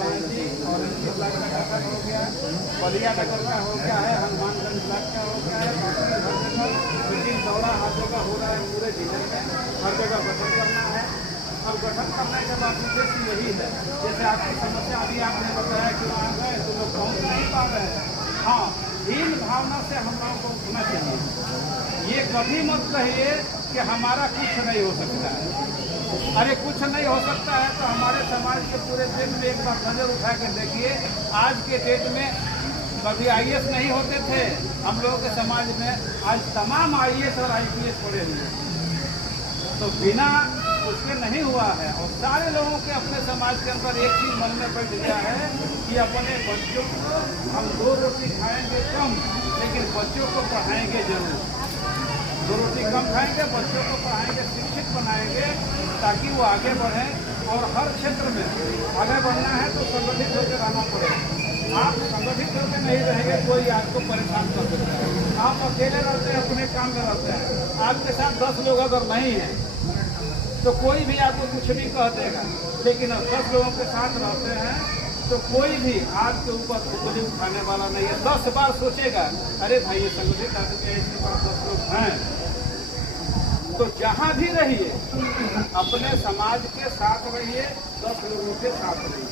जी Orangi block का गठन हो गया, बलिया नगर का हो गया है, हनुमानगंज ब्लॉक का हो गया है, हर जगह मीटिंग दौरा हर जगह हो रहा है, पूरे जिले में हर जगह गठन करना है। और गठन करने के बाद उद्देश्य यही है, जैसे आपकी समस्या अभी आपने बताया कि वहाँ गए तो लोग पहुँच नहीं पा रहे हैं। हाँ, हीन भावना से हम लोगों को उठना चाहिए। ये कभी मत कहिए कि हमारा कुछ नहीं हो सकता है। अरे कुछ नहीं हो सकता है तो हमारे समाज के पूरे देश में एक बार नजर उठा के देखिए, आज के डेट में कभी IAS नहीं होते थे हम लोगों के समाज में, आज तमाम IAS और IPS पड़े हुए। तो बिना उसके नहीं हुआ है। और सारे लोगों के अपने समाज के अंदर एक चीज मन में बैठ गया है कि अपने बच्चों को हम 2 रोटी खाएंगे कम, लेकिन बच्चों को पढ़ाएंगे जरूर। 2 रोटी कम खाएंगे, बच्चों को पढ़ाएंगे, शिक्षित बनाएंगे ताकि वो आगे बढ़ें। और हर क्षेत्र में आगे बढ़ना है तो संगठित होकर रहना पड़ेगा। आप संगठित होकर नहीं रहेंगे, कोई आपको परेशान कर सकता है। आप अकेले रहते हैं, अपने काम में रहते हैं, आपके साथ 10 लोग अगर नहीं है तो कोई भी आपको कुछ भी कह देगा। लेकिन अब 10 लोगों के साथ रहते हैं तो कोई भी आपके ऊपर उंगली उठाने वाला नहीं है। 10 बार सोचेगा, अरे भाई ये संगठित आदमी है, इसके पास 10 लोग हैं। तो जहाँ भी रहिए अपने समाज के साथ रहिए, 10 लोगों के साथ रहिए।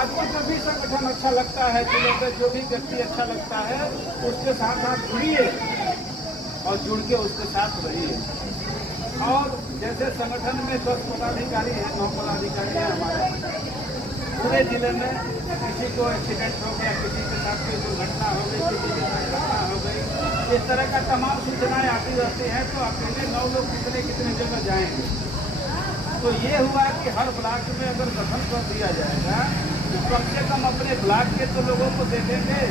आपको जो भी संगठन अच्छा लगता है, जो भी व्यक्ति अच्छा लगता है, उसके साथ आप जुड़िए और जुड़ के उसके साथ रहिए। और जैसे संगठन में 10 पदाधिकारी हैं, 9 पदाधिकारी हैं हमारे पूरे जिले में। किसी को एक्सीडेंट हो गया, किसी के साथ कोई दुर्घटना हो गई, किसी के साथ घटना हो गई, इस तरह का तमाम सूचनाएं आती रहती हैं। तो अकेले 9 लोग कितने जगह जाएंगे। तो ये हुआ कि हर ब्लॉक में अगर गठन कर दिया जाएगा तो कम से कम अपने ब्लॉक के तो लोगों को देखेंगे।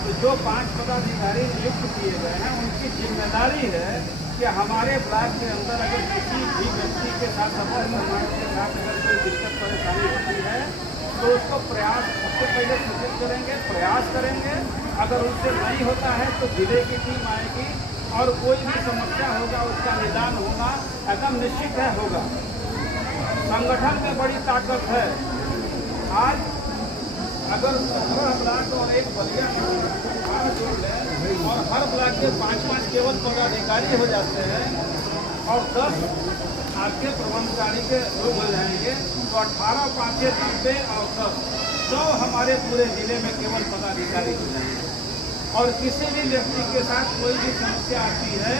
तो जो 5 पदाधिकारी नियुक्त किए गए हैं, उनकी जिम्मेदारी है कि हमारे ब्लॉक के अंदर अगर किसी भी व्यक्ति के साथ अपने समाज के साथ अगर कोई दिक्कत परेशानी होती है तो उसको प्रयास सबसे पहले सूचित करेंगे, प्रयास करेंगे। अगर उससे नहीं होता है तो जिले की टीम आएगी और कोई भी समस्या होगा उसका निदान होना एकदम निश्चित है होगा। संगठन में बड़ी ताकत है। आज अगर 15 ब्लॉक और एक बलिया जोड़ लें और हर ब्लॉक के 5-5 केवल पदाधिकारी हो जाते हैं और 10 आपके प्रबंधकारी के लोग हो जाएंगे तो 18 5 90 और 100 हमारे पूरे जिले में केवल पदाधिकारी हो जाएंगे। और किसी भी व्यक्ति के साथ कोई भी समस्या आती है,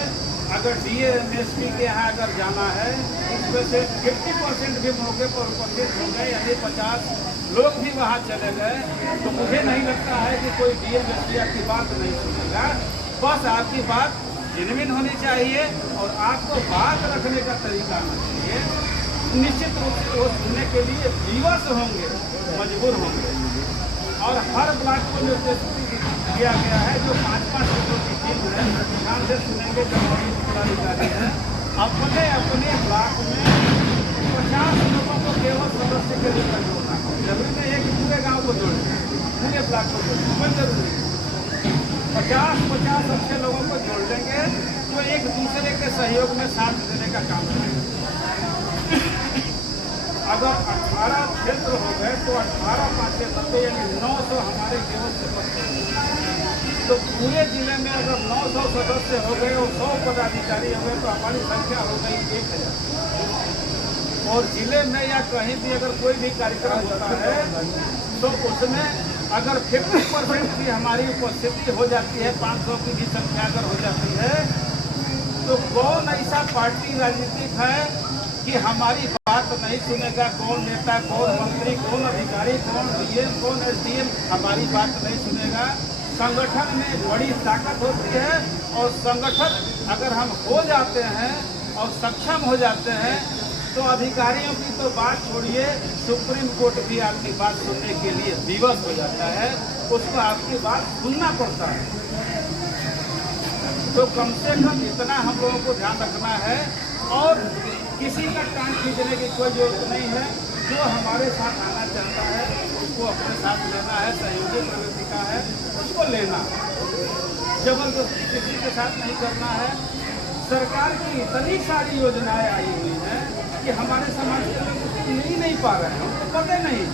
अगर DAM SP के यहाँ अगर जाना है, उसमें से 50% भी मौके पर उपस्थित हो गए, यानी 50 लोग भी वहाँ चले गए, तो मुझे नहीं लगता है कि कोई DAM SP आपकी बात नहीं सुनेगा। बस आपकी बात जेन्युइन होनी चाहिए और आपको बात रखने का तरीका आना चाहिए। निश्चित रूप से वो सुनने के लिए विवश होंगे, मजबूर होंगे। और हर ब्लॉक को निर्देश किया गया है, जो 5-5 लोगों की टीम है, ध्यान से सुनेंगे। जो पदाधिकारी हैं अपने अपने ब्लॉक में 50 लोगों को केवल सदस्य के रूप में जोड़ना है। जरूरी नहीं है कि पूरे गांव को जोड़ें, पूरे ब्लॉक को जोड़ें, कोई जरूरी नहीं। 50 अच्छे लोगों को जोड़ देंगे तो एक दूसरे के सहयोग में साथ देने का काम करेंगे। अगर 18 क्षेत्र हो गए तो 18 5 90 यानी 900 हमारे केवल सदस्य। तो पूरे जिले में अगर 900 सदस्य हो गए और 100 पदाधिकारी हो गए तो हमारी संख्या हो गई 1000। और जिले में या कहीं भी अगर कोई भी कार्यक्रम होता है तो उसमें अगर 50% की हमारी उपस्थिति हो जाती है, 500 की भी संख्या अगर हो जाती है, तो कौन ऐसा पार्टी राजनीतिक है कि हमारी बात नहीं सुनेगा? कौन नेता, कौन मंत्री, कौन अधिकारी, कौन DM, कौन SDM हमारी बात नहीं सुनेगा? संगठन में बड़ी ताकत होती है और संगठन अगर हम हो जाते हैं और सक्षम हो जाते हैं तो अधिकारियों की तो बात छोड़िए, सुप्रीम कोर्ट भी आपकी बात सुनने के लिए विवश हो जाता है, उसको आपकी बात सुनना पड़ता है। तो कम से कम इतना हम लोगों को ध्यान रखना है और किसी का टांग खींचने की कोई जरूरत नहीं है। जो हमारे साथ आना चाहता है उसको अपने साथ लेना है, सहयोगी प्रवृत्ति का है उसको लेना, जबरदस्ती किसी के साथ नहीं करना है। सरकार की इतनी सारी योजनाएं आई हुई हैं कि हमारे समाज के लोग उसको मिल नहीं पा रहे हैं, उनको पता नहीं।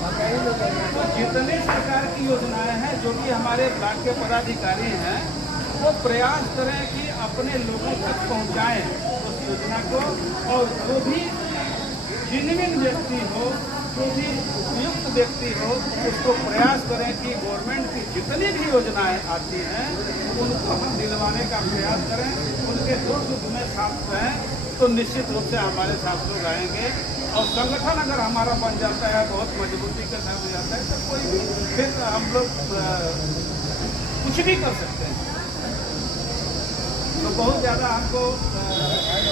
तो जितनी सरकार की योजनाएं हैं, जो भी हमारे ब्लॉक के पदाधिकारी हैं, वो प्रयास करें कि अपने लोगों तक पहुंचाएं उस योजना को। और जो भी जिनमिन व्यक्ति हो, जो भी उपयुक्त व्यक्ति हो, उसको प्रयास करें कि गवर्नमेंट की जितनी भी योजनाएं आती हैं उनको हम दिलवाने का प्रयास करें। उनके दुख सुख में साथ रहें तो निश्चित रूप से हमारे साथ लोग आएंगे। और संगठन अगर हमारा बन जाता है, बहुत मजबूती के साथ हो जाता है, तो कोई भी फिर हम लोग कुछ भी कर सकते हैं। तो बहुत ज़्यादा हमको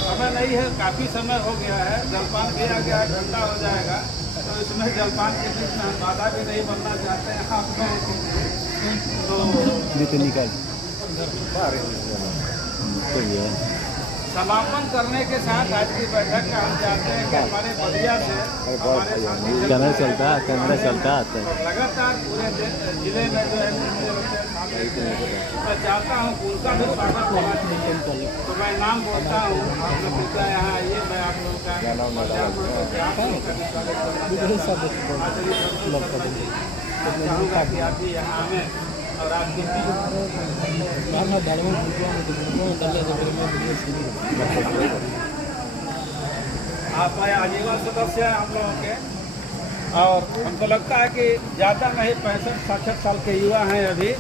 समय नहीं है, काफ़ी समय हो गया है, जलपान किया गया, ठंडा हो जाएगा। तो इसमें जलपान के बीच में हम बाधा भी नहीं बनना चाहते हैं आप लोगों को। तो निकाल समापन करने के साथ आज की बैठक का हम चाहते हैं कि हमारे बलिया से हमारे साथी कैमरा चलता आता है। लगातार पूरे जिले में जो है मैं चाहता हूँ कि उनका भी स्वागत होना चाहिए। तो मैं नाम बोलता हूँ, आप लोग कृपया यहाँ आइए, मैं आप लोगों का चाहूँगा कि आप भी यहाँ आएँ और आपकी आप आजीवन सदस्य हैं हम लोगों के। और हमको लगता है कि ज़्यादा नहीं, 65-66 साल के युवा हैं अभी।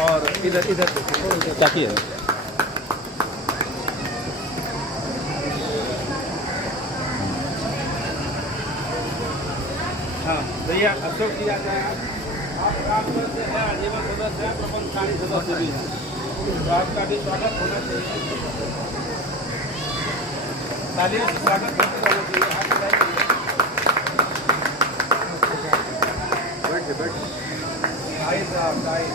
और इधर ताकि हाँ भैया, अशोक जी आ जाए आप लोग जो है आजीवन सदस्य हैं, प्रबंधकारी सदस्य भी हैं, तो आपका भी स्वागत होना चाहिए। तालियों से स्वागत होना चाहिए। आप आइए साहब, आइए।